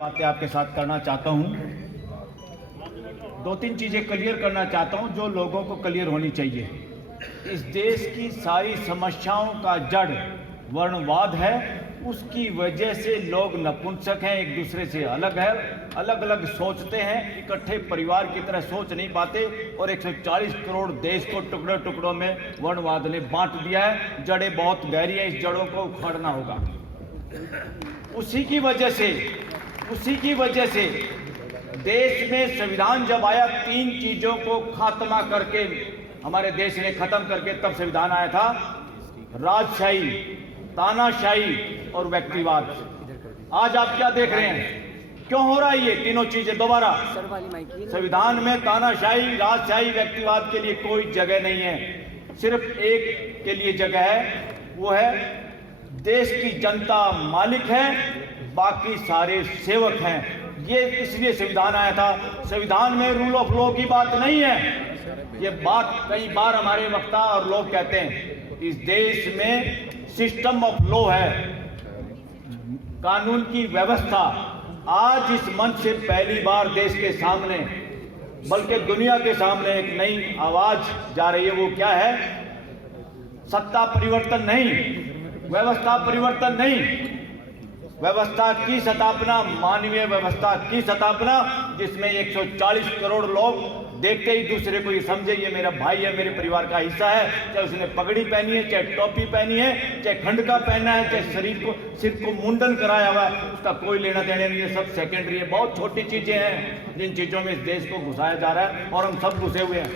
बातें आपके साथ करना चाहता हूं। दो तीन चीज़ें क्लियर करना चाहता हूं जो लोगों को क्लियर होनी चाहिए। इस देश की सारी समस्याओं का जड़ वर्णवाद है। उसकी वजह से लोग नपुंसक हैं, एक दूसरे से अलग है, अलग अलग सोचते हैं, इकट्ठे परिवार की तरह सोच नहीं पाते और 140 करोड़ देश को टुकड़ों टुकड़ों में वर्णवाद ने बांट दिया है। जड़ें बहुत गहरी हैं, इस जड़ों को उखाड़ना होगा। उसी की वजह से देश में संविधान जब आया, तीन चीजों को खात्मा करके हमारे देश ने खत्म करके तब संविधान आया था। राजशाही, तानाशाही और व्यक्तिवाद। आज आप क्या देख रहे हैं, क्यों हो रहा है ये तीनों चीजें दोबारा? संविधान में तानाशाही, राजशाही, व्यक्तिवाद के लिए कोई जगह नहीं है। सिर्फ एक के लिए जगह है, वो है देश की जनता मालिक है, बाकी सारे सेवक हैं। ये इसलिए संविधान आया था। संविधान में रूल ऑफ लॉ की बात नहीं है। ये बात कई बार हमारे वक्ता और लोग कहते हैं। इस देश में सिस्टम ऑफ लॉ है, कानून की व्यवस्था। आज इस मंच से पहली बार देश के सामने, बल्कि दुनिया के सामने एक नई आवाज जा रही है। वो क्या है? सत्ता परिवर्तन नहीं, व्यवस्था परिवर्तन नहीं, व्यवस्था की स्थापना, मानवीय व्यवस्था की स्थापना, जिसमें 140 करोड़ लोग देखते ही दूसरे को ये समझे ये मेरा भाई है, मेरे परिवार का हिस्सा है। चाहे उसने पगड़ी पहनी है, चाहे टोपी पहनी है, चाहे खंडका पहना है, चाहे सिर को मुंडन कराया हुआ है, उसका कोई लेना देना नहीं है। सब सेकेंडरी है। बहुत छोटी चीजें हैं जिन चीजों में इस देश को घुसाया जा रहा है और हम सब घुसे हुए हैं।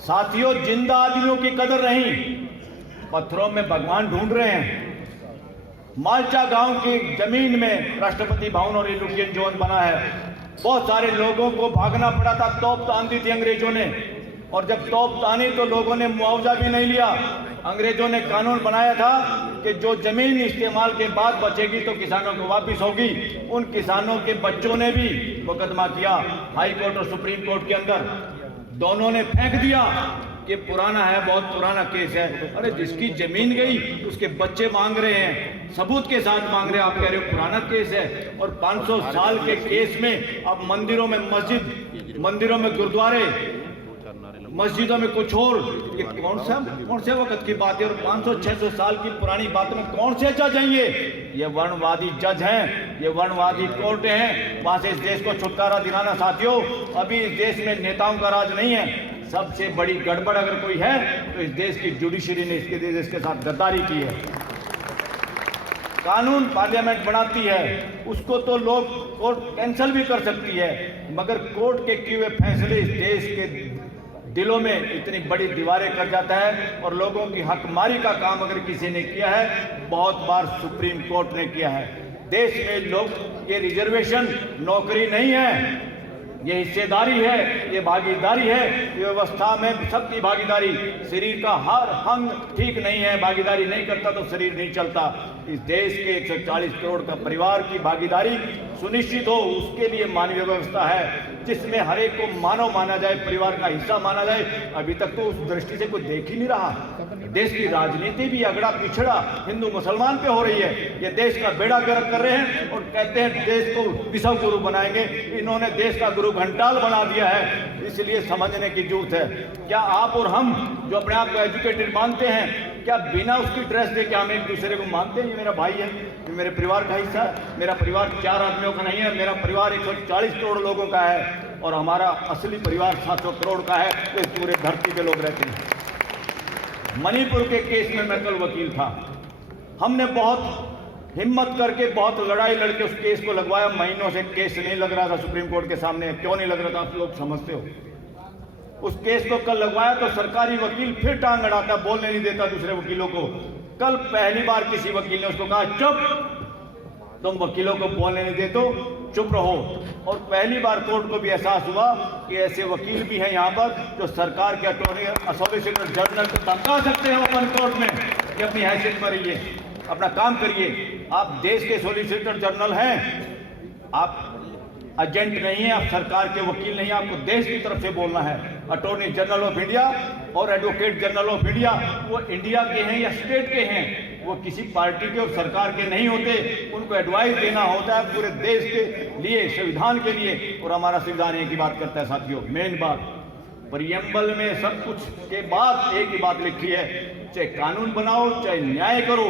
साथियों, जिंदा आदमियों की कदर नहीं, पत्थरों में भगवान ढूंढ रहे हैं। मालचा गांव की जमीन में राष्ट्रपति भवन और लुटियन जोन बना है। बहुत सारे लोगों को भागना पड़ा था, तोप तान दी थी अंग्रेजों ने, और जब तोप तानी तो लोगों ने मुआवजा भी नहीं लिया। अंग्रेजों ने कानून बनाया था कि जो जमीन इस्तेमाल के बाद बचेगी तो किसानों को वापस होगी। उन किसानों के बच्चों ने भी मुकदमा किया हाई कोर्ट और सुप्रीम कोर्ट के अंदर। दोनों ने फेंक दिया कि पुराना है, बहुत पुराना केस है। अरे जिसकी जमीन गई उसके बच्चे मांग रहे हैं, सबूत के साथ मांग रहे हैं, आप कह रहे हो पुराना केस है। और 500 साल के केस में अब मंदिरों में मस्जिद, मंदिरों में गुरुद्वारे, मस्जिदों में कुछ और। ये कौन से वक्त की बात है? और 500-600 साल की पुरानी बातों में कौन से जज हैं? ये वर्णवादी जज हैं, ये वर्णवादी कोर्ट हैं। वहां से इस देश को छुटकारा दिलाना। साथियों, अभी इस देश में नेताओं का राज नहीं है। सबसे बड़ी गड़बड़ अगर कोई है तो इस देश की जुडिशरी ने इसके साथ गद्दारी की है। कानून पार्लियामेंट बनाती है, उसको तो लोग कोर्ट कैंसिल भी कर सकती है, मगर कोर्ट के किए हुए फैसले इस देश के दिलों में इतनी बड़ी दीवारें कर जाता है। और लोगों की हकमारी का काम अगर किसी ने किया है, बहुत बार सुप्रीम कोर्ट ने किया है। देश में लोग, ये रिजर्वेशन नौकरी नहीं है, ये हिस्सेदारी है, ये भागीदारी है। व्यवस्था में सबकी भागीदारी। शरीर का हर अंग ठीक नहीं है, भागीदारी नहीं करता तो शरीर नहीं चलता। इस देश के 140 करोड़ का परिवार की भागीदारी सुनिश्चित हो, उसके लिए मानवीय व्यवस्था है जिसमें हर एक को मानव माना जाए, परिवार का हिस्सा माना जाए। अभी तक तो उस दृष्टि से कोई देख ही नहीं रहा। देश की राजनीति भी अगड़ा पिछड़ा हिंदू मुसलमान पे हो रही है। ये देश का बेड़ा गर्क कर रहे हैं और कहते हैं देश को विश्व गुरु बनाएंगे। इन्होंने देश का गुरु घंटाल बना दिया है। इसलिए समझने की जरूरत है। क्या आप और हम जो अपने आप को एजुकेटेड मानते हैं, क्या बिना उसकी ड्रेस देके हम एक दूसरे को मानते हैं ये मेरा भाई है, ये मेरे परिवार का हिस्सा है? मेरा परिवार 4 आदमियों का नहीं है, मेरा परिवार 140 करोड़ लोगों का है और हमारा असली परिवार 700 करोड़ का है। तो इस पूरे धरती पे लोग रहते हैं। मणिपुर के केस में मैं कल वकील था। हमने बहुत हिम्मत करके, बहुत लड़ाई लड़के उस केस को लगवाया। महीनों से केस नहीं लग रहा था सुप्रीम कोर्ट के सामने। क्यों नहीं लग रहा था आप लोग समझते हो? उस केस को कल लगवाया तो सरकारी वकील फिर टांग अड़ाता, बोलने नहीं देता दूसरे वकीलों को। कल पहली बार किसी वकील ने उसको कहा, चुप, तुम वकीलों को बोलने नहीं देते, चुप रहो। और पहली बार कोर्ट को भी एहसास हुआ कि ऐसे वकील भी हैं यहाँ पर जो सरकार के अटॉर्नी, सॉलिसिटर जनरल को धमका सकते हैं ओपन कोर्ट में कि अपनी हैसियत में रहिए, अपना काम करिए। आप देश के सॉलिसिटर जनरल हैं, आप एजेंट नहीं है, आप सरकार के वकील नहीं है, आपको देश की तरफ से बोलना है। अटॉर्नी जनरल ऑफ इंडिया और एडवोकेट जनरल ऑफ इंडिया वो इंडिया के हैं या स्टेट के हैं, वो किसी पार्टी के और सरकार के नहीं होते, उनको एडवाइस देना होता है पूरे देश के लिए, संविधान के लिए। और हमारा संविधान एक ही बात करता है साथियों, मेन बात, प्रियम्बल में सब कुछ के बाद एक ही बात लिखी है, चाहे कानून बनाओ चाहे न्याय करो,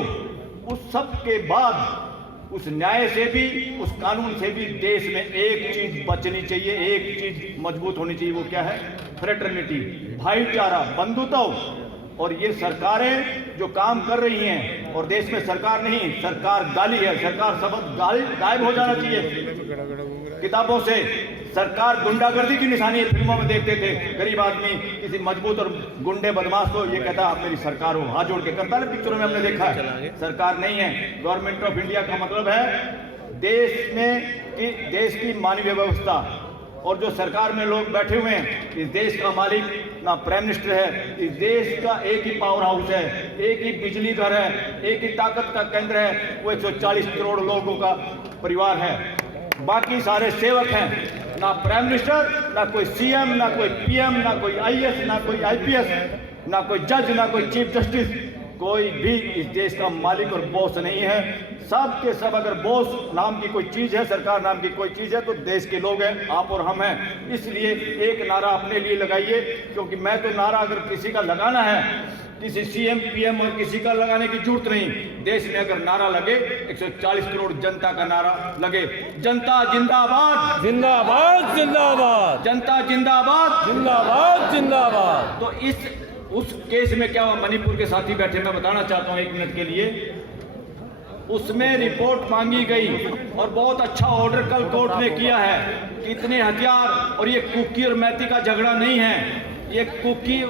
उस सब के बाद उस न्याय से भी उस कानून से भी देश में एक चीज बचनी चाहिए, एक चीज मजबूत होनी चाहिए। वो क्या है? फ्रेटर्निटी, भाईचारा, बंधुत्व। और ये सरकारें जो काम कर रही हैं, और देश में सरकार नहीं, सरकार गाली है, सरकार शब्द गायब हो जाना चाहिए किताबों से। सरकार गुंडागर्दी की निशानी फिल्मों में देखते थे, गरीब आदमी किसी मजबूत और गुंडे बदमाश को ये कहता आप मेरी सरकार हो, हाथ जोड़ के करता है, पिक्चरों में हमने देखा है। सरकार नहीं है, गवर्नमेंट ऑफ इंडिया का मतलब है देश में देश की मानवीय व्यवस्था। और जो सरकार में लोग बैठे हुए हैं, इस देश का मालिक ना प्राइम मिनिस्टर है, इस देश का एक ही पावर हाउस है, एक ही बिजली घर है, एक ही ताकत का केंद्र है, वो 140 करोड़ लोगों का परिवार है। बाकी सारे सेवक हैं, ना प्राइम मिनिस्टर, ना कोई सीएम, ना कोई पीएम, ना कोई आईएएस, ना कोई आईपीएस, ना कोई जज, ना कोई चीफ जस्टिस। कोई भी इस देश का मालिक और बॉस नहीं है। सब के सब अगर बॉस नाम की कोई चीज है, सरकार नाम की कोई चीज है, तो देश के लोग हैं, आप और हम हैं। इसलिए एक नारा अपने लिए लगाइए, क्योंकि मैं तो नारा अगर किसी का लगाना है, किसी सीएम पीएम और किसी का लगाने की जरूरत नहीं। देश में अगर नारा लगे, 140 करोड़ जनता का नारा लगे, जनता जिंदाबाद, जिंदाबाद जिंदाबाद, जनता जिंदाबाद, जिंदाबाद जिंदाबाद। तो उस केस में क्या हुआ, मणिपुर के साथी बैठे, मैं बताना चाहता हूं 1 मिनट के लिए। उसमें रिपोर्ट मांगी गई और बहुत अच्छा ऑर्डर कल कोर्ट ने किया है कि इतने हथियार, और ये कुकी और मैती का झगड़ा नहीं है, ये कुकी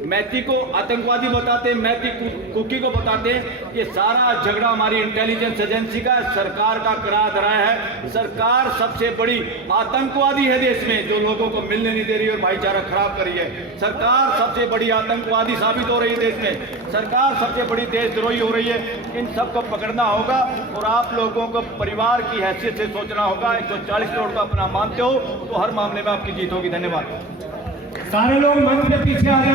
मैती को आतंकवादी बताते, मैती कुकी को बताते। ये सारा झगड़ा हमारी इंटेलिजेंस एजेंसी का, सरकार का करा धराया है। सरकार सबसे बड़ी आतंकवादी है देश में, जो लोगों को मिलने नहीं दे रही और भाईचारा खराब कर रही है। सरकार सबसे बड़ी आतंकवादी साबित हो रही है देश में, सरकार सबसे बड़ी देशद्रोही हो रही है। इन सबको पकड़ना होगा और आप लोगों को परिवार की हैसियत से सोचना होगा। 140 करोड़ का अपना मानते हो तो हर मामले में आपकी जीत होगी। धन्यवाद। सारे लोग मंच के पीछे आ जाए।